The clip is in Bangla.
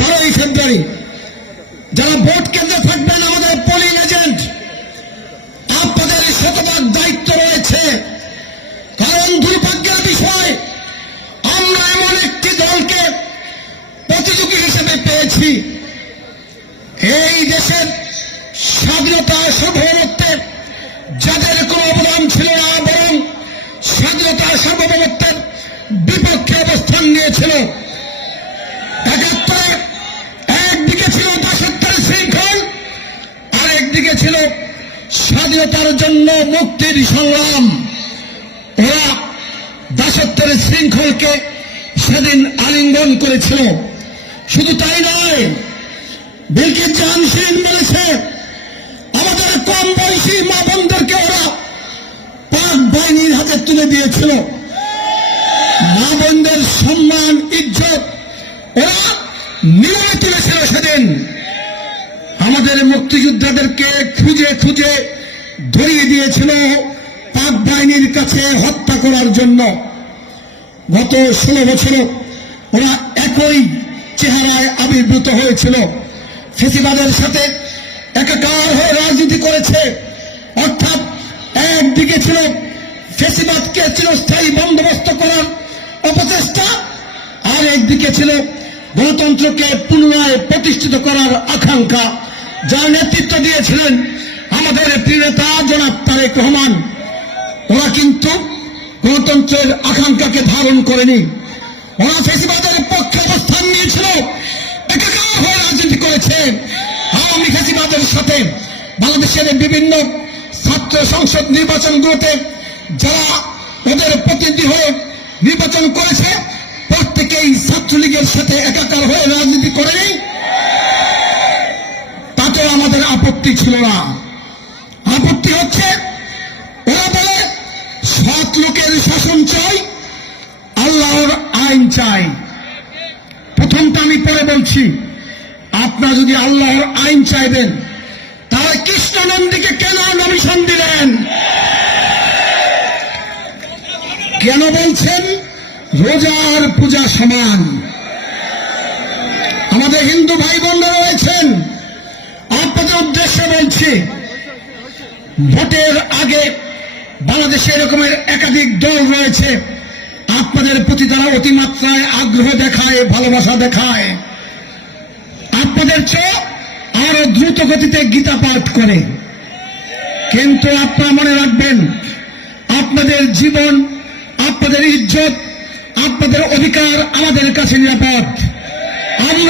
12ই ফেব্রুয়ারি যারা ভোট কেন্দ্রে থাকবেন, আমাদের পোলিং এজেন্ট, আপনাদের শতভাগ দায়িত্ব রয়েছে। কারণ দুর্ভাগ্যের বিষয়, আমরা এমন একটি দলকে প্রতিযোগী হিসেবে পেয়েছি। এই দেশের স্বাধীনতা সার্বভৌমত্বে যাদের কোনো অবদান ছিল না, বরং স্বাধীনতা সার্বভৌমত্বের বিপক্ষে অবস্থান নিয়েছিল। ৭১ একদিকে ছিল দাসত্বের শৃঙ্খল, আর একদিকে ছিল স্বাধীনতার জন্য মুক্তির সংগ্রাম। ওরা দাসত্বের শৃঙ্খলকে সেদিন আলিঙ্গন করেছিল। শুধু তাই নয়, বিলকিস জাহান শিরিন বলেছে, আমাদের কম বয়সী মা বোনদেরকে ওরা পাক বাহিনীর হাতে তুলে দিয়েছিল। মা বোনদের সম্মান ইজ্জত ওরা নিয়ে তুলেছিল সেদিন। আমাদের মুক্তিযোদ্ধাদেরকে খুঁজে খুঁজে ধরিয়ে দিয়েছিল পাক বাহিনীর কাছে হত্যা করার জন্য। গত 16 বছর ওরা একই চেহারায় আবির্ভূত হয়েছিল। ফেসিবাদের সাথে একাকার হয়ে রাজনীতি করেছে। অর্থাৎ একদিকে ছিল ফেসিবাদকে চিরস্থায়ী বন্দোবস্ত করার অপচেষ্টা, আর একদিকে ছিল গণতন্ত্রকে পুনরায় প্রতিষ্ঠিত করার আকাঙ্ক্ষা, যার নেতৃত্ব দিয়েছিলেন আমাদের প্রিয় নেতা জনাব তারেক রহমান। ওরা কিন্তু গণতন্ত্রের আকাঙ্ক্ষাকে ধারণ করেনি। ওরা ফেসিবাদের পক্ষে অবস্থান নিয়েছিল, একাকার হয়ে রাজনীতি করেছে। আওয়ামী ফেসিবাদের সাথে বাংলাদেশের বিভিন্ন ছাত্র সংসদ নির্বাচনগুলোতে যারা ওদের প্রতিনিধি হয়ে নির্বাচন করেছে, প্রত্যেকেই ছাত্রলীগের সাথে একাকার হয়ে রাজনীতি করেনি। তাতে আমাদের আপত্তি ছিল না। আপত্তি হচ্ছে ওরা বলে সৎ লোকের শাসন চাই, আল্লাহর আইন চাই। প্রথমটা আমি পরে বলছি। আপনারা যদি আল্লাহর আইন চাইবেন, তাহলে কৃষ্ণ নন্দীকে কেন নমিশন দিলেন? কেন বলছেন রোজার পূজা সমান? আমাদের হিন্দু ভাই বোনরা রয়েছেন, আপনাদের উদ্দেশ্যে বলছি, ভোটের আগে বাংলাদেশে এরকমের একাধিক দল রয়েছে, আপনাদের প্রতি তারা অতিমাত্রায় আগ্রহ দেখায়, ভালোবাসা দেখায়। আপনাদের চেয়ে আরো দ্রুত গতিতে গীতা পাঠ করে। কিন্তু আপনারা মনে রাখবেন, আপনাদের জীবন, আপনাদের ইজ্জত, আপনাদের অধিকার আমাদের কাছে নিরাপদ। আমরা